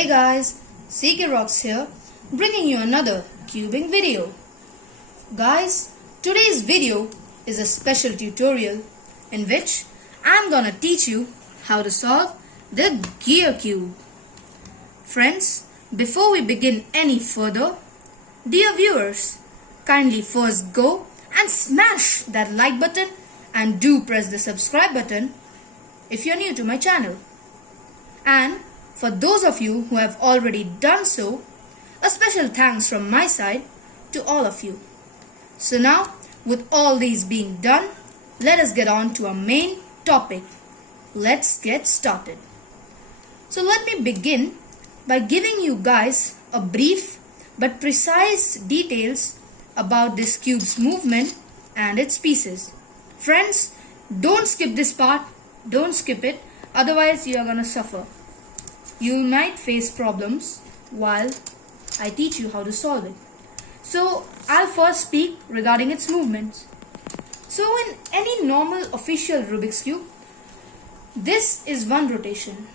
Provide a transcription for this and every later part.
Hey guys, CK Rocks here, bringing you another cubing video. Guys, today's video is a special tutorial in which I'm gonna teach you how to solve the gear cube. Friends, before we begin any further, dear viewers, kindly first go and smash that like button and do press the subscribe button if you're new to my channel. And for those of you who have already done so, a special thanks from my side to all of you. So now, with all these being done, let us get on to our main topic. Let's get started. So let me begin by giving you guys a brief but precise details about this cube's movement and its pieces. Friends, don't skip this part, don't skip it, otherwise you are gonna suffer. You might face problems while I teach you how to solve it. So I'll first speak regarding its movements. So in any normal official Rubik's Cube, this is one rotation.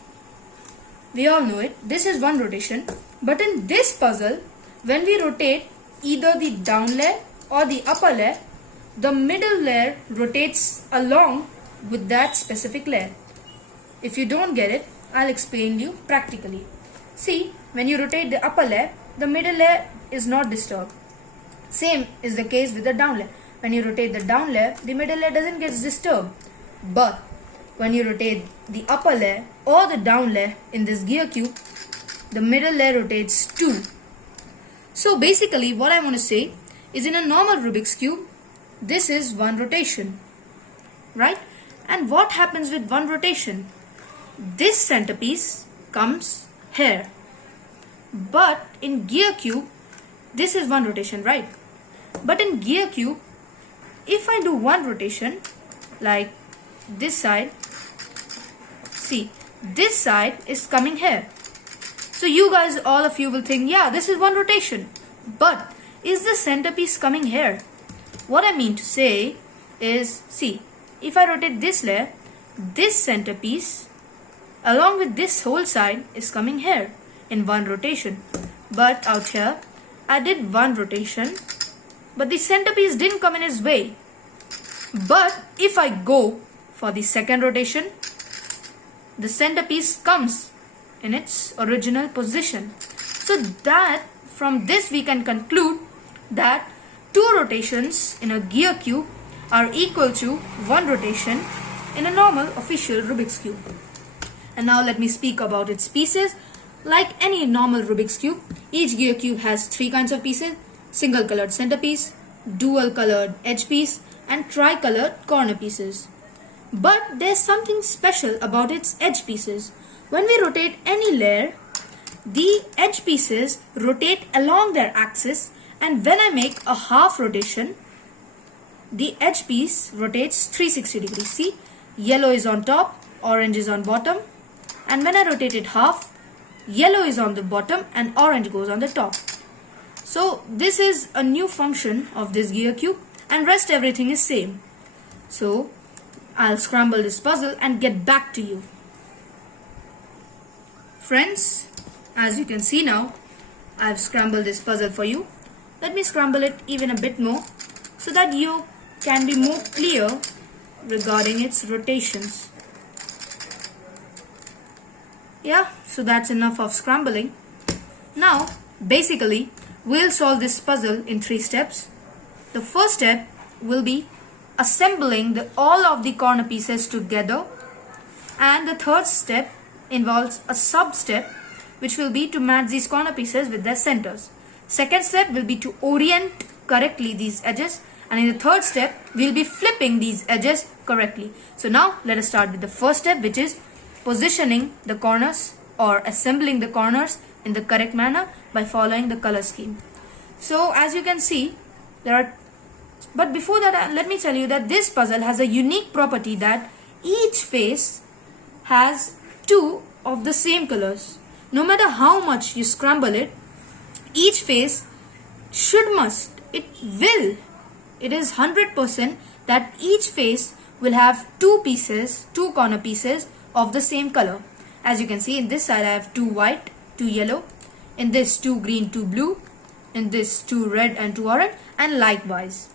We all know it, this is one rotation. But in this puzzle, when we rotate either the down layer or the upper layer, the middle layer rotates along with that specific layer. If you don't get it, I'll explain you practically. See, when you rotate the upper layer, the middle layer is not disturbed. Same is the case with the down layer. When you rotate the down layer, the middle layer doesn't get disturbed. But when you rotate the upper layer or the down layer in this gear cube, the middle layer rotates too. So basically what I want to say is, in a normal Rubik's Cube, this is one rotation, right? And what happens with one rotation? This centerpiece comes here. But in gear cube, this is one rotation, right? But in gear cube, if I do one rotation, like this side, see, this side is coming here. So you guys, all of you will think, yeah, this is one rotation. But is the centerpiece coming here? What I mean to say is, see, if I rotate this layer, this centerpiece along with this whole side is coming here in one rotation. But out here, I did one rotation, but the centerpiece didn't come in its way. But if I go for the second rotation, the centerpiece comes in its original position. So that from this we can conclude that two rotations in a gear cube are equal to one rotation in a normal official Rubik's Cube. And now let me speak about its pieces. Like any normal Rubik's Cube, each gear cube has three kinds of pieces: single colored centerpiece, dual colored edge piece, and tri-colored corner pieces. But there's something special about its edge pieces. When we rotate any layer, the edge pieces rotate along their axis, and when I make a half rotation, the edge piece rotates 360 degrees. See, yellow is on top, orange is on bottom, and when I rotate it half, yellow is on the bottom and orange goes on the top. So this is a new function of this gear cube, and rest everything is same. So I'll scramble this puzzle and get back to you. Friends, as you can see now, I've scrambled this puzzle for you. Let me scramble it even a bit more so that you can be more clear regarding its rotations. Yeah, so that's enough of scrambling. Now, basically, we'll solve this puzzle in 3 steps. The first step will be assembling all of the corner pieces together. And the third step involves a sub-step, which will be to match these corner pieces with their centers. Second step will be to orient correctly these edges. And in the third step, we'll be flipping these edges correctly. So now, let us start with the first step, which is positioning the corners or assembling the corners in the correct manner by following the color scheme. So as you can see, but before that, let me tell you that this puzzle has a unique property that each face has two of the same colors. No matter how much you scramble it, each face it is 100% that each face will have two corner pieces of the same color. As you can see, in this side I have 2 white 2 yellow, in this 2 green, 2 blue, in this 2 red and 2 orange, and likewise.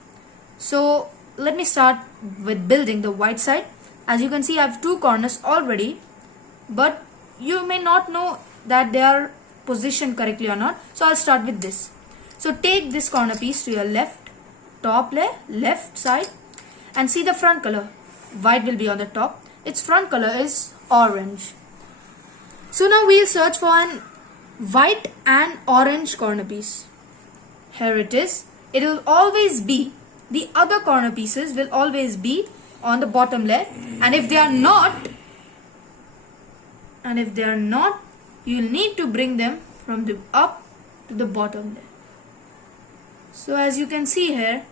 So let me start with building the white side. As you can see, I have 2 corners already, but you may not know that they are positioned correctly or not. So I'll start with this. So take this corner piece to your left, top layer, left side, and see the front color. White will be on the top. Its front color is orange. So now we'll search for an white and orange corner piece. Here it is. It will always be, the other corner pieces will always be on the bottom layer, and if they are not, you'll need to bring them from the up to the bottom layer. So as you can see here,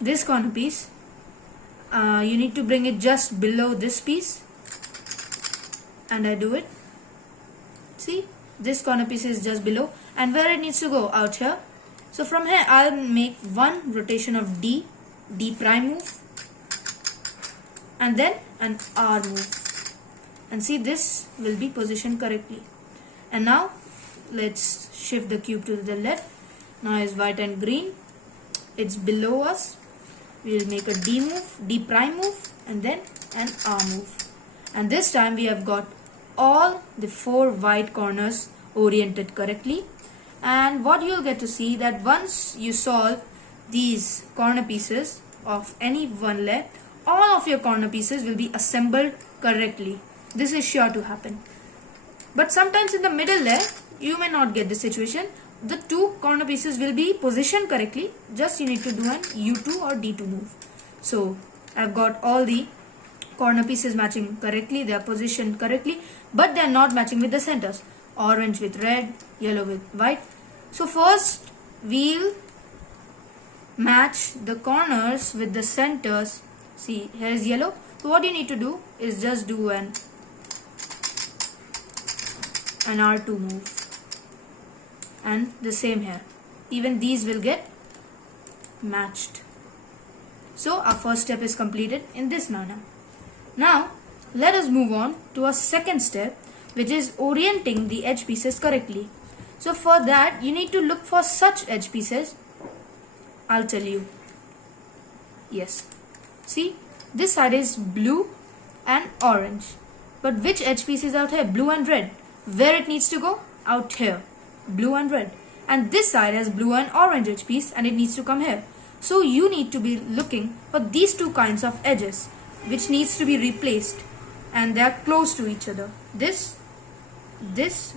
this corner piece, you need to bring it just below this piece, and I do it. See, this corner piece is just below, and where it needs to go, out here. So from here I'll make one rotation of D prime move, and then an R move, and see, this will be positioned correctly. And now let's shift the cube to the left. Now is white and green, it's below us. We will make a D move, D prime move, and then an R move, and this time we have got all the 4 white corners oriented correctly. And what you'll get to see, that once you solve these corner pieces of any one layer, all of your corner pieces will be assembled correctly. This is sure to happen. But sometimes in the middle layer you may not get this situation. The 2 corner pieces will be positioned correctly, just you need to do an U2 or D2 move. So I've got all the corner pieces matching correctly, they are positioned correctly, but they are not matching with the centers. Orange with red, yellow with white. So first we'll match the corners with the centers. See, here is yellow. So what you need to do is just do an R2 move, and the same here. Even these will get matched. So our first step is completed in this manner. Now let us move on to our second step, which is orienting the edge pieces correctly. So for that you need to look for such edge pieces. I'll tell you. Yes. See, this side is blue and orange. But which edge piece is out here? Blue and red. Where it needs to go? Out here. Blue and red. And this side has blue and orange edge piece, and it needs to come here. So you need to be looking for these 2 kinds of edges which needs to be replaced, and they are close to each other. This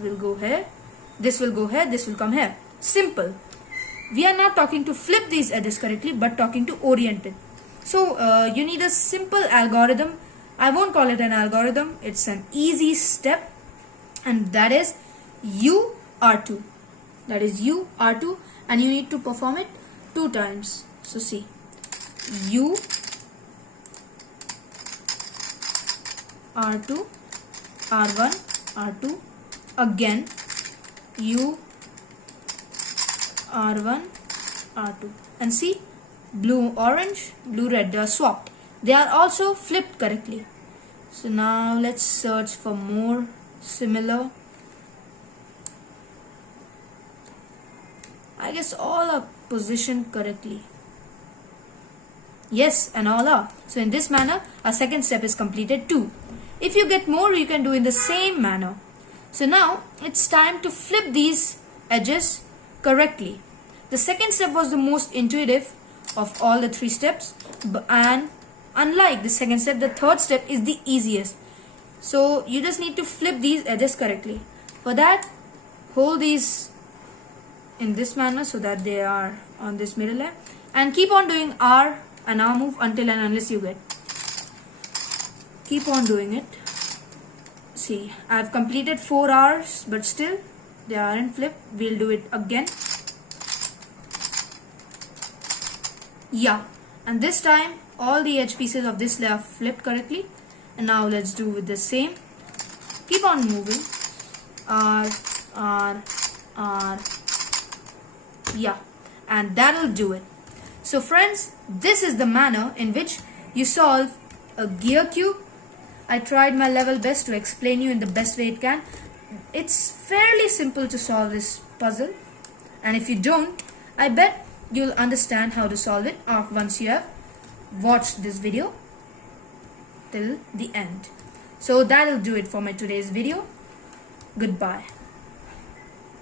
will go here, this will go here, this will come here. Simple. We are not talking to flip these edges correctly, but talking to orient it. So you need a simple algorithm. I won't call it an algorithm, it's an easy step, and that is UR2. That is UR2, and you need to perform it 2 times. So see, U R2, R1, R2, again U R1, R2, and see, blue orange, blue red, they are swapped. They are also flipped correctly. So now let's search for more similar. I guess all are positioned correctly. Yes, and all are. So in this manner our second step is completed too. If you get more, you can do in the same manner. So now it's time to flip these edges correctly. The second step was the most intuitive of all the 3 steps, and unlike the second step, the third step is the easiest. So you just need to flip these edges correctly. For that, hold these in this manner so that they are on this middle layer, and keep on doing R and R move until and unless you get. Keep on doing it. See, I have completed 4 R's, but still they aren't flipped. We'll do it again. Yeah, and this time all the edge pieces of this layer are flipped correctly. And now let's do with the same. Keep on moving. R, R, R. Yeah, and that'll do it. So friends, this is the manner in which you solve a gear cube. I tried my level best to explain you in the best way it can. it's fairly simple to solve this puzzle, and if you don't, I bet you'll understand how to solve it once you have watched this video till the end. So that'll do it for my today's video. Goodbye.